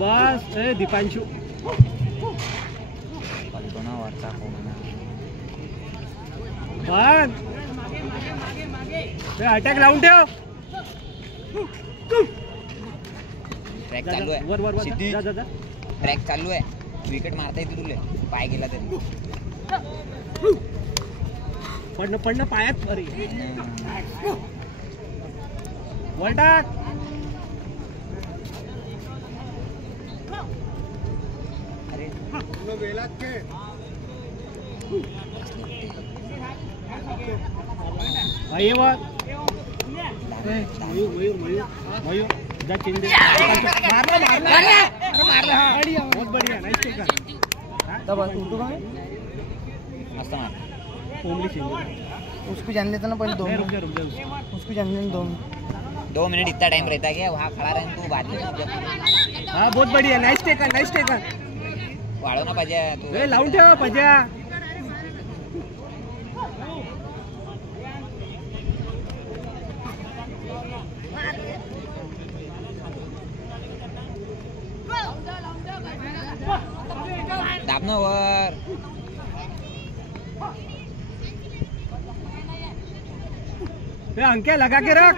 बस ए दीपांशु वरचा अटॅक लावून ठेव. ट्रॅक चालू आहे. वर वर सिद्धी जा जा जा. ट्रॅक चालू आहे. विकेट मारता येते तुले पाय गेला तरी. पडणं पायात. अरे वर टाक. अरे वर मयूर जा चिंदे. मारला बहुत बढ़िया नाइस टेकन. तब उर्दू का मस्त मार. ओमली चिंदे उसको जान लेता ना पहले 2 रुक जा उसको जान लेना 2 मिनट इतना टाइम रहता है क्या वहाँ खड़ा रहे तू बाद में. हाँ बहुत बढ़िया नाइस टेकन. वाढव ना पाहिजे तू. लावून ठेव पाहिजे. दाबना वर. अंक्या लगा के रख.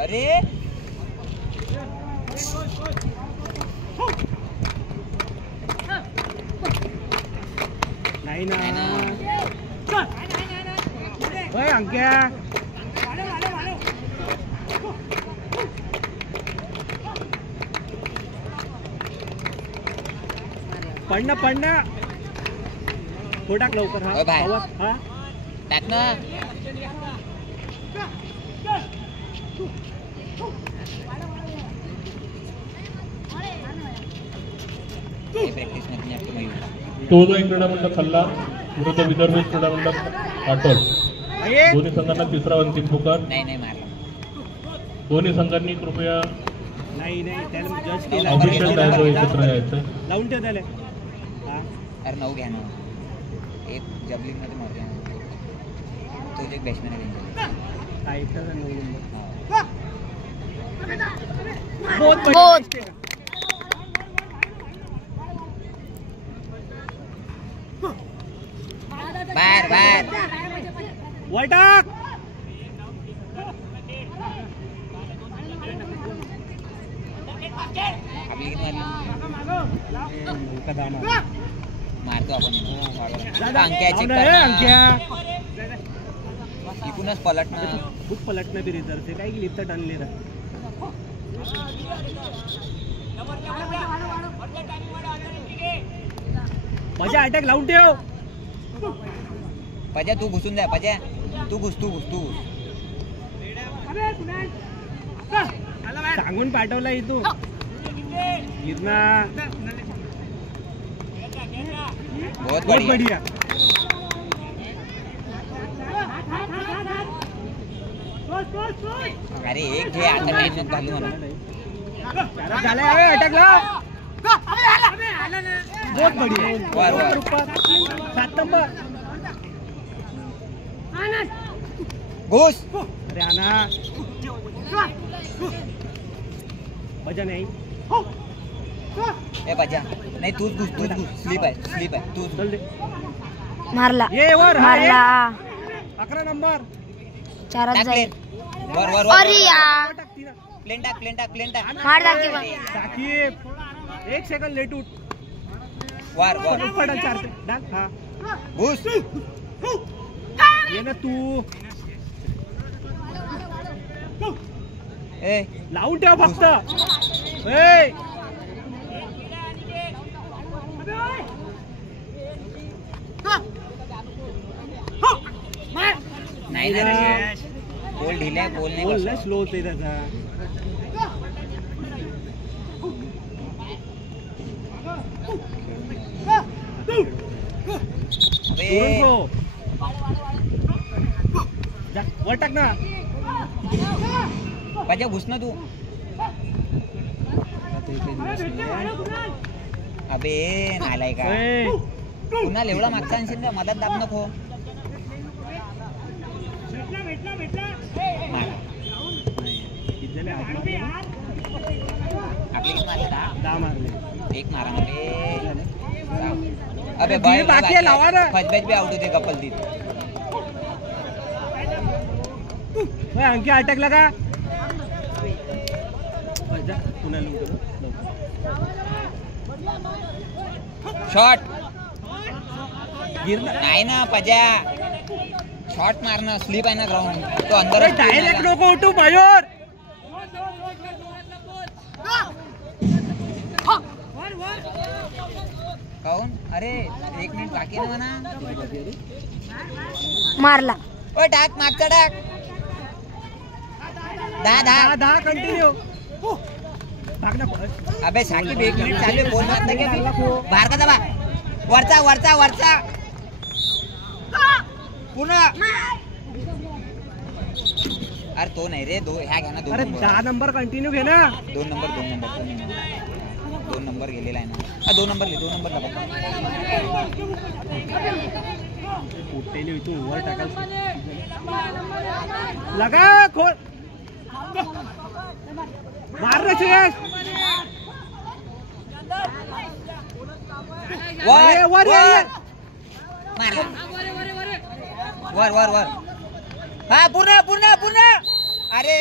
अरे नाही ना. ओय अंक्या पडणं तो टाक लवकर. हा हा टाक ना. प्रॅक्टिस मध्ये तो जो एक क्रीडा मंडळ खाल्ला विरुद्ध विदर्भ क्रीडा मंडळ पाटोल. दोन्ही संघांना तिसरा अंतिम पुकार. नाही मारला. दोन्ही संघांनी कृपया नाही त्याला जज केला. ऑफिशियल द्यायचं एकत्र यायचं. लावून ठेव त्याला. अरे 9 घ्या ना. एक जबलिंग मध्ये मारते तो एक बॅट्समॅन आहे त्यांचा. Title 9 number. बाहेर वर टाक. आपली किती मारतो आपण. अंक्या इकूनच पलटणं. खूप पलटणं बी रिझर्व काय की लिफ्ट आणले ना. माझ्या अटॅक लावून ठेव. पजा तू घुसून द्या. पजा तू घुस. सांगून पाठवला इथून गिरणा. बहुत बढ़िया. अरे एक घे आता टेन्शन घालू म्हणा. झाला अटॅक लाव. बहुत बढ़िया. 7 नंबर घुस. अरे आना मजा नाही. ए बजा नाही तूच घुस. स्लीप आहे तूच. चल दे. मारला. ये वर मारला. 11 नंबर. 4 जाईल. वर. अरे यार प्लेन टाक. मार दाखव. साकीब 1 सेकंड लेट उठ. वर पडल 4 पे डाल. हा घुस. ये ना तू. ए लावून ठेव फक्त. ए नाही बोल ढिल्या. बोल नाही स्लो होते त्याचा. जा, वर टाक ना. पाहिजे घुस ना तू. अबे नालाय का ए, पुन्हा एवढा मागचा आणशील का मधात दाब नको. मार. किती झाले? आठ मारले ना? आपले किती मारले? 10 मारले. एक मारा ना बे. अबे दीड बाकी आहे, लावा ना. फर्स्ट बॅच बी आउट होते कपल ती. ओय, अंकी अटकला का? जा, पुन्हा लवकर. शॉट गिरला. नाही ना पजा. शॉट मारणं स्लीप आहे ना ग्राउंड तो अंदर डायरेक्ट नको उठू मयूर. काऊन अरे 1 मिनिट बाकी आहे ना म्हणा. मारला. ओ टाक मागचा टाक. 10 कंटिन्यू. टाक ना. अबे साकिब 1 मिनिट चालू आहे. बोल मारता की बाहेर का दबा. वरचा वरचा वरचा पुन्हा. अरे तो नाही रे. ह्या घ्या ना. अरे 10 नंबर कंटिन्यू घे ना. 2 नंबर गेलेला आहे ना. 2 नंबर घे. 2 नंबरला बघ. उठलेली तू वर टाकायला लगा. खोल मार रे श्रेयस. वर वर मारला. वर वर वर. हा पूर्ण पूर्ण पूर्ण. अरे